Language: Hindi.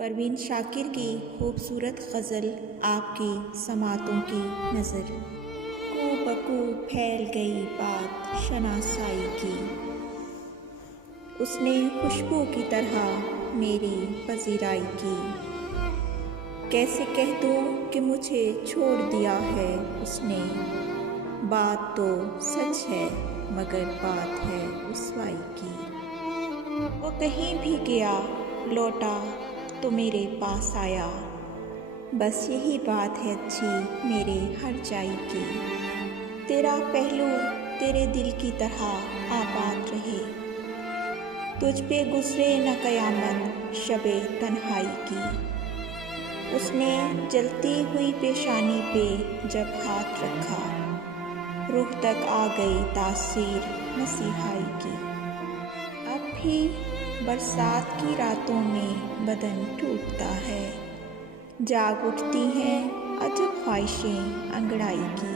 परवीन शाकिर की खूबसूरत गज़ल आपकी समातों की नज़र। कू बकू फैल गई बात शनासाई की, उसने खुशबू की तरह मेरी पजीराई की। कैसे कह दूँ कि मुझे छोड़ दिया है उसने, बात तो सच है मगर बात है रुसवाई की। वो कहीं भी गया लौटा तो मेरे पास आया, बस यही बात है अच्छी मेरे हर जाई की। तेरा पहलू तेरे दिल की तरह आबाद रहे, तुझ पे गुजरे न कयामत शबे तन्हाई की। उसने जलती हुई पेशानी पे जब हाथ रखा, रूह तक आ गई तासीर मसीहाई की। अब भी बरसात की रातों में बदन टूटता है, जाग उठती हैं अजब ख्वाहिशें अंगड़ाई की।